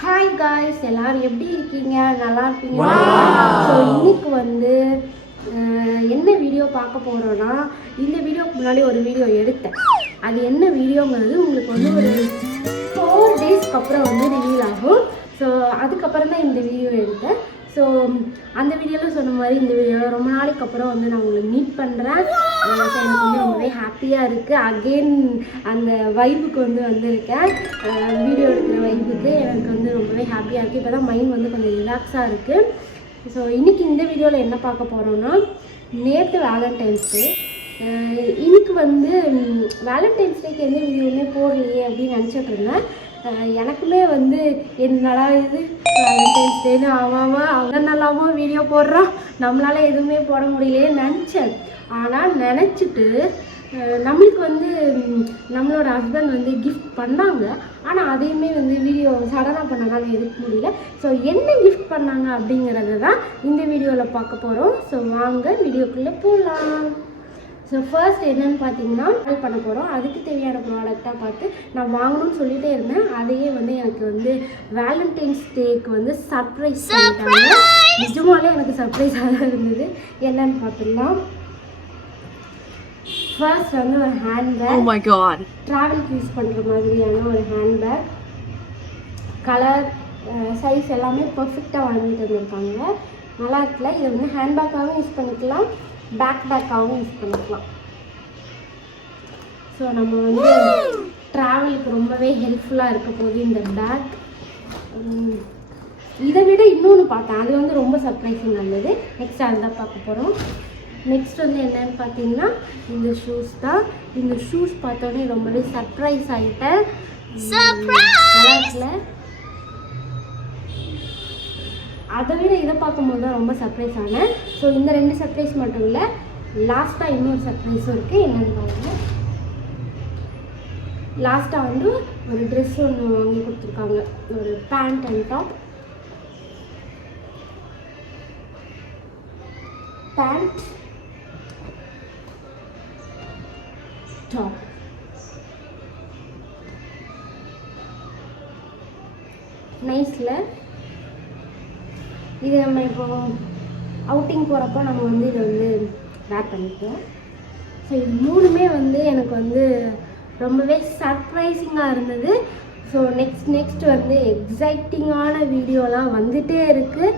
Hi guys, எல்லாரும் எப்படி இருக்கீங்க? நல்லா இருப்பீங்களா? ஸோ இன்னைக்கு வந்து என்ன வீடியோ பார்க்க போகிறோன்னா, இந்த வீடியோக்கு முன்னாடி ஒரு வீடியோ எடுத்தேன். அது என்ன வீடியோங்கிறது உங்களுக்கு வந்து ஒரு 4 டேஸ்க்கு அப்புறம் வந்து ரிவீல் ஆகும். ஸோ அதுக்கப்புறம் தான் இந்த வீடியோ எடுத்தேன். ஸோ அந்த வீடியோவில் சொன்ன மாதிரி இந்த வீடியோவில் ரொம்ப நாளைக்கு அப்புறம் வந்து நான் உங்களை மீட் பண்ணுறேன். ஸோ எனக்கு வந்து ரொம்பவே ஹாப்பியாக இருக்குது. அகெயின் அந்த வைபுக்கு வந்து வந்திருக்கேன். வீடியோ எடுக்கிற வைபுக்கு எனக்கு வந்து ரொம்பவே ஹாப்பியாக இருக்குது. இப்போ தான் மைண்ட் வந்து கொஞ்சம் ரிலாக்ஸாக இருக்குது. ஸோ இன்றைக்கி இந்த வீடியோவில் என்ன பார்க்க போகிறோன்னா, நேற்று வேலண்டைன்ஸ் டே. இன்னைக்கு வந்து வேலண்டைன்ஸ் டேக்கு எந்த வீடியோவுமே போடலையே அப்படின்னு நினச்சிட்டு இருந்தேன். எனக்குமே வந்து என்னடா இது வேலண்டைன்ஸ் டேன்னு ஆமாமா அவ்வளோ நல்லாமா வீடியோ போடுறோம், நம்மளால் எதுவுமே போட முடியலையேன்னு நினச்சேன். ஆனால் நினச்சிட்டு நம்மளுக்கு வந்து நம்மளோட ஹஸ்பண்ட் வந்து கிஃப்ட் பண்ணாங்க. ஆனால் அதையுமே வந்து வீடியோ சடனாக பண்ணனால எடுக்க முடியல. ஸோ என்ன கிஃப்ட் பண்ணாங்க அப்படிங்கிறது தான் இந்த வீடியோவில் பார்க்க போகிறோம். ஸோ வாங்க வீடியோக்குள்ளே போகலாம். ஸோ ஃபர்ஸ்ட் என்னென்னு பார்த்தீங்கன்னா, கால் பண்ண போகிறோம். அதுக்கு தேவையான ப்ராடக்டாக பார்த்து நான் வாங்கணும்னு சொல்லிகிட்டே இருந்தேன். அதையே வந்து எனக்கு வந்து வேலண்டைன்ஸ் டேக்கு வந்து சர்ப்ரைஸ் பண்ணிட்டாங்க. நிஜமாலே எனக்கு சர்ப்ரைஸாக தான் இருந்தது. என்னன்னு பார்த்துடலாம். ஃபர்ஸ்ட் வந்து ஒரு ஹேண்ட்பேக், ட்ராவலுக்கு யூஸ் பண்ணுற மாதிரியான ஒரு ஹேண்ட்பேக். கலர் சைஸ் எல்லாமே பர்ஃபெக்டாக வாங்கிட்டு வந்திருக்காங்க. நல்லா இருக்குல்ல? இதை வந்து ஹேண்ட்பேக்காகவும் யூஸ் பண்ணிக்கலாம், பேக்காகவும் யூஸ் பண்ணிக்கலாம். ஸோ நம்ம வந்து ட்ராவலுக்கு ரொம்பவே ஹெல்ப்ஃபுல்லாக இருக்க போது இந்த பேக். இதை விட இன்னொன்று பார்த்தேன், அது வந்து ரொம்ப சர்ப்ரைசிங் நல்லது. நெக்ஸ்ட் அதுதான் பார்க்க போகிறோம். நெக்ஸ்ட் வந்து என்னன்னு பார்த்தீங்கன்னா, இந்த ஷூஸ் தான். இந்த ஷூஸ் பார்த்தோன்னே ரொம்பவே சர்ப்ரைஸ் ஆகிட்டேன். நல்லா இருக்குல்ல? அதை விட இதை பார்க்கும்போது தான் ரொம்ப சர்ப்ரைஸ் ஆனேன். ஸோ இந்த 2 சர்ப்ரைஸ் மட்டும் இல்லை, லாஸ்ட்டாக இன்னொரு சர்ப்ரைஸும் இருக்குது. என்னென்னு பாருங்கள். லாஸ்ட்டாக வந்து ஒரு ட்ரெஸ் ஒன்று வாங்கி கொடுத்துருக்காங்க, ஒரு pant and top. Pant top நைஸில். இது நம்ம இப்போ அவுட்டிங் போகிறப்போ நம்ம வந்து இதை வந்து வேர் பண்ணிப்போம். ஸோ இது 3மே வந்து எனக்கு வந்து ரொம்பவே சர்ப்ரைசிங்காக இருந்தது. ஸோ நெக்ஸ்ட் வந்து எக்ஸைட்டிங்கான வீடியோலாம் வந்துகிட்டே இருக்குது.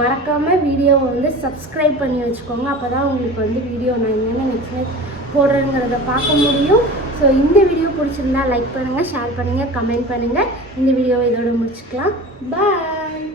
மறக்காமல் வீடியோவை வந்து சப்ஸ்கிரைப் பண்ணி வச்சுக்கோங்க. அப்போ தான் உங்களுக்கு வந்து வீடியோ நான் என்னென்ன நெக்ஸ்ட் போடுறேங்கிறத பார்க்க முடியும். ஸோ இந்த வீடியோ பிடிச்சிருந்தா லைக் பண்ணுங்கள், ஷேர் பண்ணுங்கள், கமெண்ட் பண்ணுங்கள். இந்த வீடியோவை இதோட முடிச்சுக்கலாம். பாய்.